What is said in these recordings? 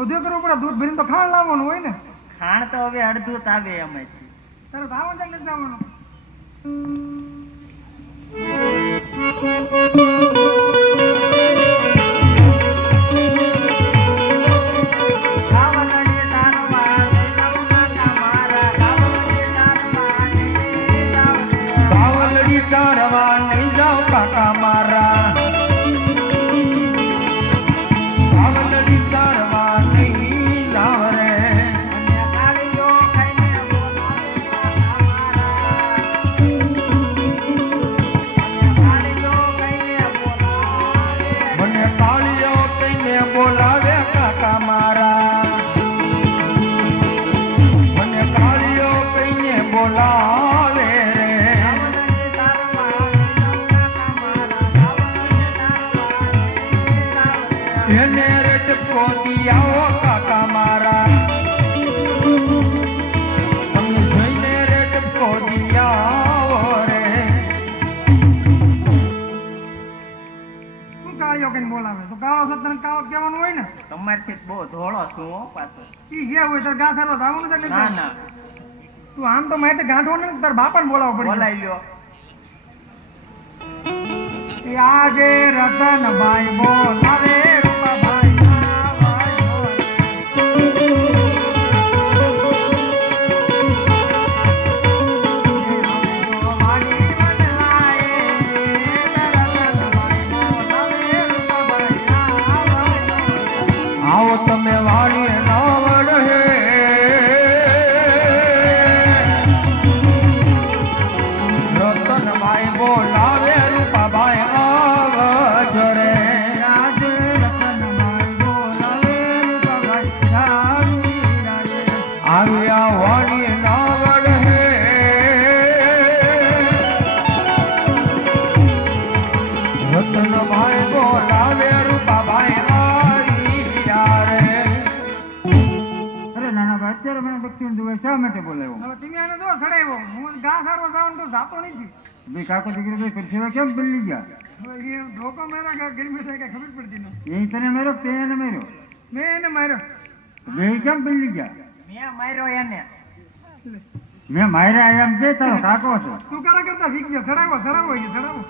બધું કરવું પડે. દૂધ ભરીને તો ખાણ લાવવાનું હોય ને. ખાણ તો હવે અડધું જ આવે અમે. તારે ધાવણ છે નથી જવાનું. તમારથી બહુ ધોળો છું હો પાછો. ઈ જે હોય તાર ગા સારો ધાવણ છે ના ના તું આમ તો માટે ગાંઠો ને તાર બાપાને બોલાવવો પડે. બોલાવી લ્યો. આજે રતનભાઈ બોલાવે રૂપાભાઈ તમે વાળી નાવડ હે રતનભાઈ બોલાવે રૂપાભાઈ આવજ રે. રાજ રતનભાઈ બોલાવે રૂપાભાઈ આવ્યા વાળી નાવડ હે રતનભાઈ બોલાવે રૂપાભાઈ. અત્યારે મને દક્ષિણ જોવે શા માટે બોલાવ્યો? હવે તમે આને જો સડાવ્યો. હું ગા સારવા જવાનું તો જાતો નથી. બે કાકો દીકરી બે પરસેવા કેમ બદલી ગયા? હવે એ ધોકો મારા ગરમી થાય કઈ ખબર પડતી નથી. એ તને માર્યો તે એને માર્યો? મેં એને માર્યો. બે કેમ બદલી ગયા? મેં માર્યો એને. મેં માર્યા એમ કે તારો કાકો છે. તું કરા કરતા શીખ ગયો. સડાવો સડાવો એ સડાવો.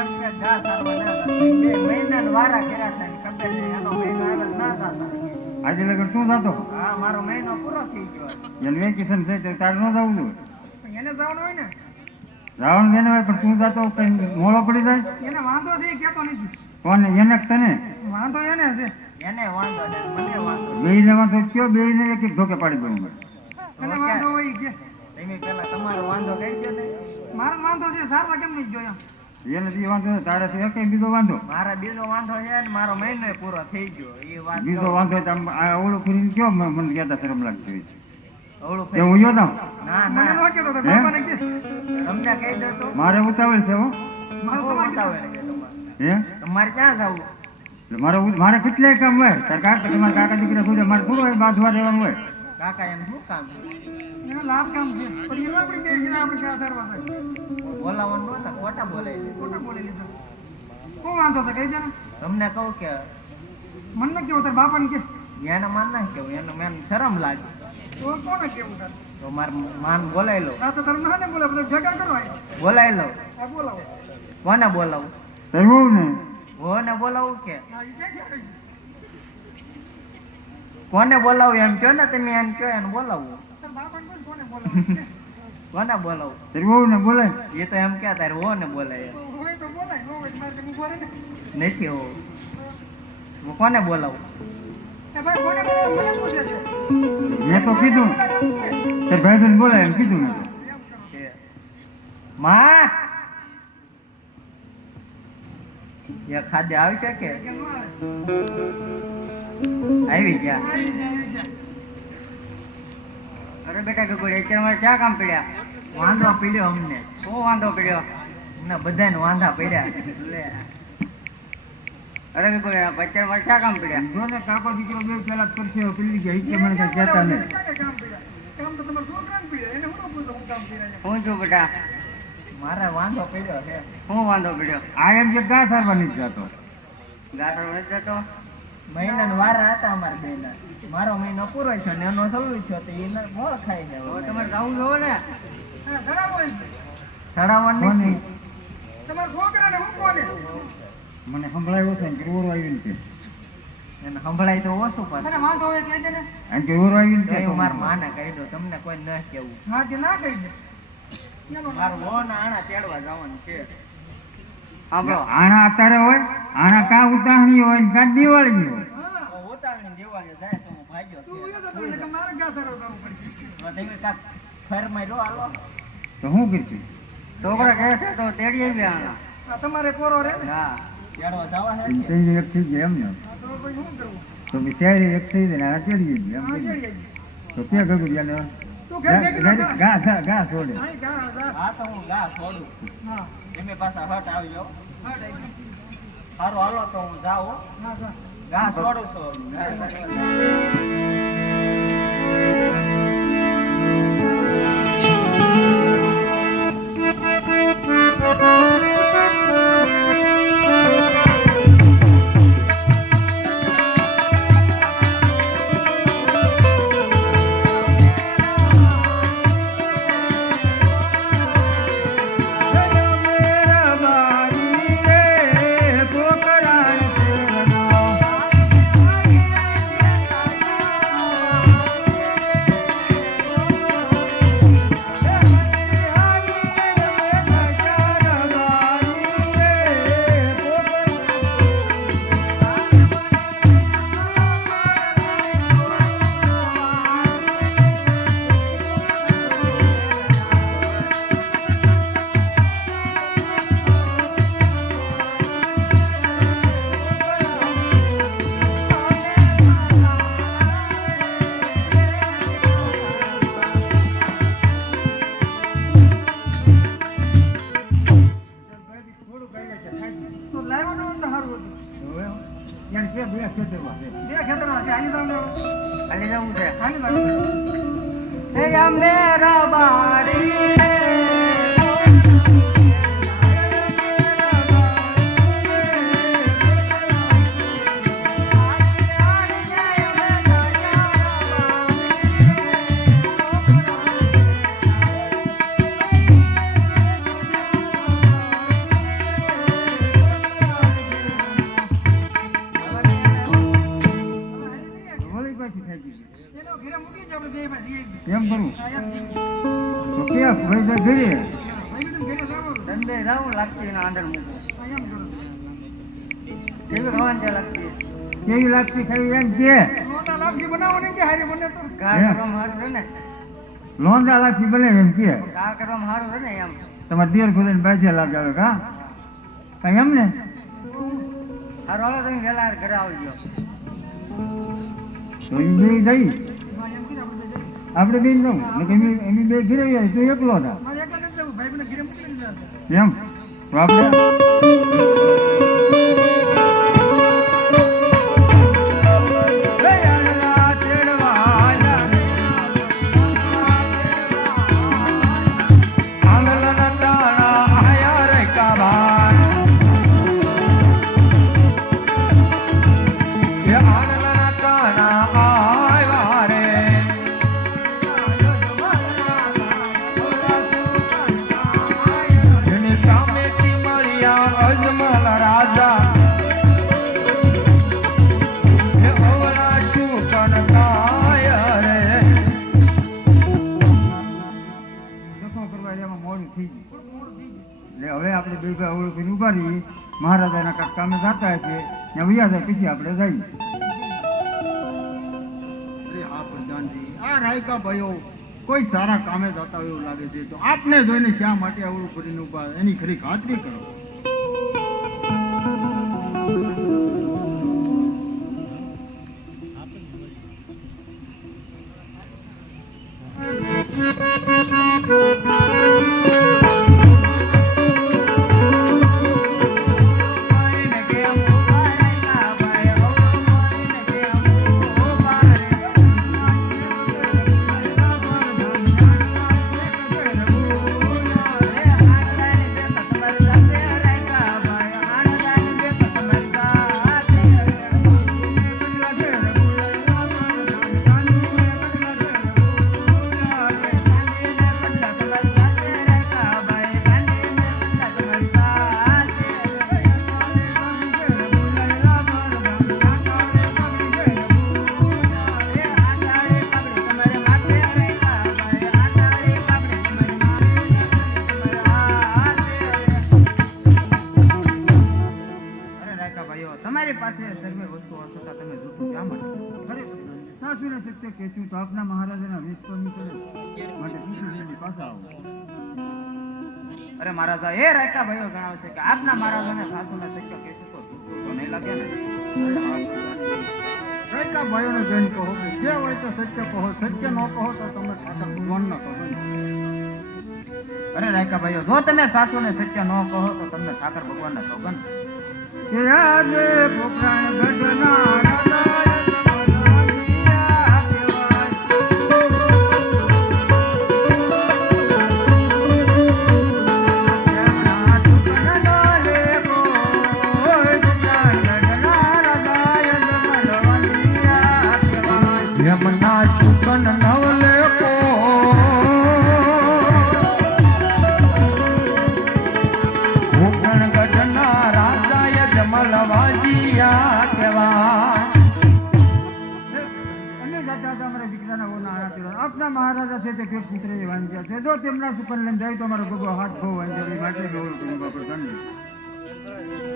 એમ કે ગા સારવા ના 2 મહિના વારા કર્યા હતા. ખબર નહીં એનો મહિનો આગળ ના થતા. આજે લગન શું થતો? હા મારો મહિનો પૂરો થઈ ગયો. એને વેકેશન છે તો તારે ન જવું જોઈએ. એને જવાનું હોય ને. રાવણ બેન હોય પણ તું જતો કઈ મોડો પડી જાય. એને વાંધો છે એ કહેતો નથી. કોને? એને તને વાંધો એને છે. એને વાંધો ને મને વાંધો. બેયને વાંધો કયો? બેયને એક એક ધોકે પાડી દઉં. એને વાંધો હોય કે તમે પેલા તમારો વાંધો કહી દો ને. મારો વાંધો છે સારવા કેમ નહીં જોયા? એને બી વાંધો તારે તો એક બીજો વાંધો. મારા બીજો વાંધો છે ને મારો મહિનો પૂરો થઈ ગયો. એ વાત બીજો વાંધો ઓળું ફરીને કયો મને કહેતા શરમ લાગતી હોય છે. ઓળું એ હું જોતા ના મને ના ન કહેતો તો બાપાને કે તમને કહી દો તો. મારે ઉતાવળ છે હો. મારો બહુ તમારે ઉતાવળ છે તમારે. હે તમારે ક્યાં જવું? મારે કેટલાય કામ હોય. તાર કાકા તમારા કાકા દીકરા પૂછે મારે થોડું હોય બાંધવા રહેવાનું હોય. કાકા એમ શું કામ? એનો લાભ કામ છે પણ એનો આપણે બે જણા આપણે ક્યાં સારવા થાય? બોલાવવાનું નહોતા ખોટા બોલાય. ખોટા બોલી લીધા. શું વાંધો છે કઈ જણા? તમને કહું કે મને કેવું તાર બાપાને કે એને માન ના કેવું. એને મને શરમ લાગે તો કોને કેવું તાર? તો માર માન બોલાવી લો. આ તો તારે ના બોલે બધા ભેગા કરો આય. બોલાવી લો. આ બોલાવો. કોને બોલાવું? એવું ને કોને બોલાવું કે હા ઈ કે છે. કોને બોલાવું એમ કહો ને તમે. એમ કહો એને બોલાવું. તાર બાપાને કોને બોલાવો? કોને બોલાવું? બહુ ને બોલે. એ તો એમ કે તારે હો ને બોલાય. હોય તો બોલાય. ન હોય તો મારે હું બોલે ને. નથી હો. હું કોને બોલાવું? એ ભાઈ કોને બોલાવો મને પૂછે છે. મેં તો કીધું તાર ભાઈ બોલાય એમ કીધું મેં. માં એ ખાદ્ય આવી છે કે આવી ગયા? અરે બેટા ગગોડી અત્યારે ક્યાં કામ પડ્યા? વાંધો પડ્યો અમને. શું વાંધો પડ્યો? અમને બધાને વાંધા પડ્યા. લે અરે ગગોડી અત્યારે ક્યાં કામ પડ્યા? જો ને કાકો દીકરો બે પેલા કરશે પેલી ગયા ઈ કે મને કઈ કહેતા નહીં. કામ તો તમારે શું કામ પીડ્યા? એને હું પૂછો હું કામ પીડ્યા? હું છું બેટા? મારે વાંધો પડ્યો છે. શું વાંધો પડ્યો? આ એમ કે ગા સારવા નથી જતો. ગાટર નથી જતો? મહિનાના વારા હતા અમારા બેના. મારો મહિનો પૂરો છે ને એનો ચાલુ છે તો એને મોળ ખાય છે. હવે તમારે જવું જોવો ને હા, સડાવો એ. ચડાવવાનું નથી. તમારા છોકરાને હું કોને મને સંભળાયું છે ને રોર આવ્યું છે એને સંભળાય તો ઓછું મને પાછું. વાંધો હોય કહી દે ને. અને કે રોર આવ્યું છે હું મારા માને કહી દઉં, તમને કોઈ ન કેવું. હા કે ના કહી દે એનો મારું વહુ ને આણા તેડવા જવાનું છે. સાંભળો, આણા અત્યારે હોય આણા કા ઉતાહણી હોય ને કા દિવાળી હોય. હા તો ઉતાવળીને દિવાળીએ જાય તો હું ભાગ્યો તું છે. ઉયો તો તમને કે મારે ગાસરો જવું પડશે. તો તમે કાંક ફેરમાં રહ્યો હાલો. તો શું કરશું? છોકરા કહે છે તો તેડી આવી આણા. આ તમારે પોરો રે ને હા, તેડવા જવા છે એમ કે? થઈ એક થઈ ગયા એમ ને આ તો પછી શું કરવું તો બિચારી એક થઈ જાય ને આ ચડીએ છીએ એમ હા કહીએ. ચડી આવી તો ક્યાં ગગુડિયાને તું ઘેર ભેગી ન કર. ઘા છોડે. હા ઘા જા. હા તો હું ગા છોડું. હા તમે પાછા હટ આવજો. હા ડાઈ. સારું હાલો તો હું જાઉં. હા જા. ગા છોડું છું. તો લાવ્યો ને તો સારું હતું. ત્યાં કે બે ખેતરમાં છે. બે ખેતરમાં છે હાલી જાવ ને ખાલી જવું છે. હાલી જાવ. હે અમે રબારી વળી પાછી થઈ ગઈ. એનો ઘરે મૂકી જ આપણે બે ભાઈ જઈએ. એમ કરું હા, એમ. તો ક્યાં ભાઈ જાય ઘરે હા, ભાઈ બધું ઘરે જાવું. ધંધે જાવું લાગતી ને આંધણ મૂકું. હા, એમ કરું. કેવી રવાન છે લાગતી. કેવી લાગતી ખાલી એમ કે નોંધા લાપસી બનાવવાની કે હારી બને તો. ગા હે? કરવામાં સારું છે ને. લોંદા લાગતી ભલે એમ કે ગા કરવામાં સારું છે ને એમ. તમારે દિયર ખુદે બાજે લાગે આવે કા કઈ એમ ને સારું હાલો તમે વહેલા ઘરે આવજો. તો એમ બે જઈ હા, એમ કરીને આપણે બે જઈએ. આપણે બે જવું ને એમ બે ઘરે આવ્યા તો એકલો હતા મારે એકલા નથી જવું. ભાઈ મને ઘરે મૂકી દીધા છે. એમ તો આપણે દફો કરવા એમાં મોડું થઈ ગયું એટલે હવે આપણે બે ભાઈ અવળું કરીને ઉભા રહીએ મહારાજાના કાંઈક કામે જતા હશે ને વૈયા જાય પછી આપણે જઈએ અરે હા પ્રધાનજી, આ રાયકા ભાઈઓ કોઈ સારા કામે જતા હોય એવું લાગે છે તો આપને જોઈને શા માટે આવડું કરીને ઉભા એની ખરી ખાતરી કરો. તમારે સાસુ ને સત્ય કહેશું તો આપના મહારાજાના વેશ તો નીકળે માટે પીછું પાછા આવો. અરે મહારાજા એ રાયકા ભાઈઓ જણાવે છે કે આપના મહારાજાને સાસુને સત્ય કહેશું તો દુઃખ તો નહીં લાગે ને. રાયકા ભાઈઓને જઈને કહો કે જે હોય તો સત્ય કહો, સત્ય ન કહો તો તમે ઠાકર ભગવાનના કહો. અરે રાયકા ભાઈઓ જો તમે સાસુને સત્ય ન કહો તો તમને ઠાકર ભગવાનના સોગંદ. કે આજે પોકરાણ ગઢના રાજા યમના શુકન નવલે કો ભૂગણ ગઢના રાજાય જમલવાજીયા કહેવાય. અન્ય જાતા હતા અમારા દીકરાના ઓના આણા તેવા. આપના મહારાજા છે તે પેટ પુત્ર એ વાંચ્યા છે. જો તેમના સુકન લઈને જાય તો અમારો ભગવો હાથ બહુ વાંચ્યા માટે ગૌરવ કરું બાપા ધન્ય.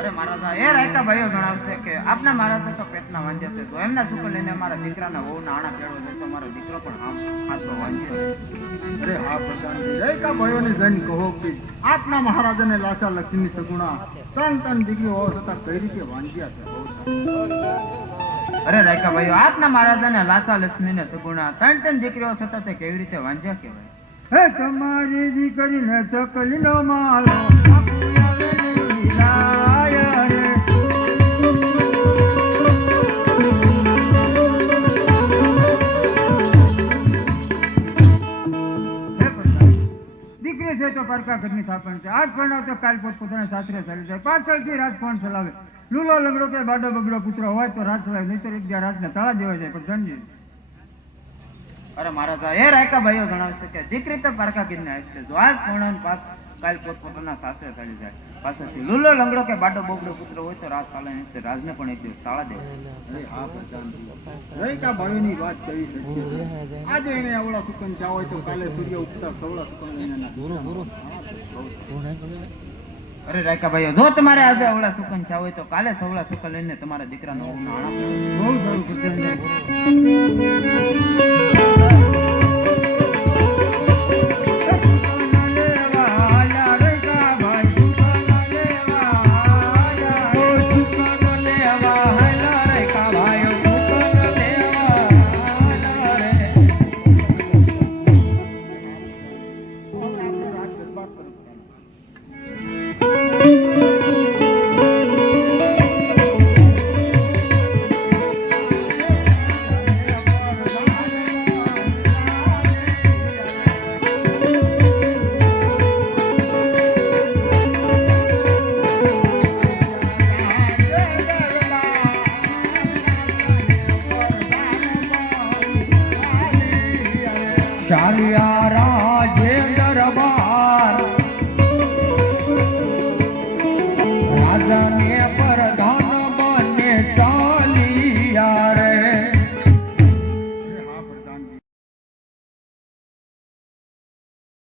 અરે મહારાજા એ રાયકા ભાઈઓ જણાવશે કે આપના મહારાજા તો પેટના વાંજ્યા છે તો એમના સુકન લઈને અમારા દીકરાના વહુના આણા કેળવો છે તો અમારો દીકરો પણ હાથો વાંજ્યો. અરે હા પ્રધાનજી, રાયકા ભાઈઓને જઈને કહો કે આપના મહારાજાને લાચા લક્ષ્મી સગુણા ત્રણ દીકરીઓ હોવા છતાં કઈ રીતે વાંજ્યા છે બહુ સારું. અરે રાયકા ભાઈઓ આપના મહારાજાને લાસા લક્ષ્મીને સગુણા ત્રણ દીકરીઓ છતાં તે કેવી રીતે વાંજ્યા કહેવાય. હે તમારી દીકરીને ચકલીનો માલો દીકરી છે તો પારકા ઘરની થાપણ છે. આજ પરણાવ તો કાલ પોતપોતાના સાસરે ચાલી જાય. પાછળથી રાજ કોણ ચલાવે? લૂલો લંગડો કે બાડો બગડો પુત્ર હોય તો રાજ ચલાવે, નહીં તો એક રાતને તળા દેવા જાય. પણ ધનજી અરે મહારાજા એ રાયકા ભાઈઓ જણાવશે કે દીકરી તો પારકા ગીરને આવશે જો આજ પરણાવીને કાલ પોતપોતાના સાસરે ચાલી જાય. પાછળથી લૂલો લંગડો કે બાડો બગડો પુત્ર હોય તો રાજ ચાલે નહીં તો રાજને પણ એક દિવસ તાળા દેવા. અરે હા પ્રધાનજી, રાયકા ભાઈઓની વાત કરી સત્ય છે. આજે એને અવળા સુકન ચા હોય તો કાલે સૂર્ય ઉગતા સવળા સુકન લઈને નાખે. અરે રાયકા ભાઈઓ જો તમારે આજે અવળા સુકન ચા હોય તો કાલે સવળા સુકન લઈને તમારા દીકરાનો વહુના આણા કેળવો. બહુ સારું પ્રધાનજી. ચાલ્યા રાજેન્દ્ર બા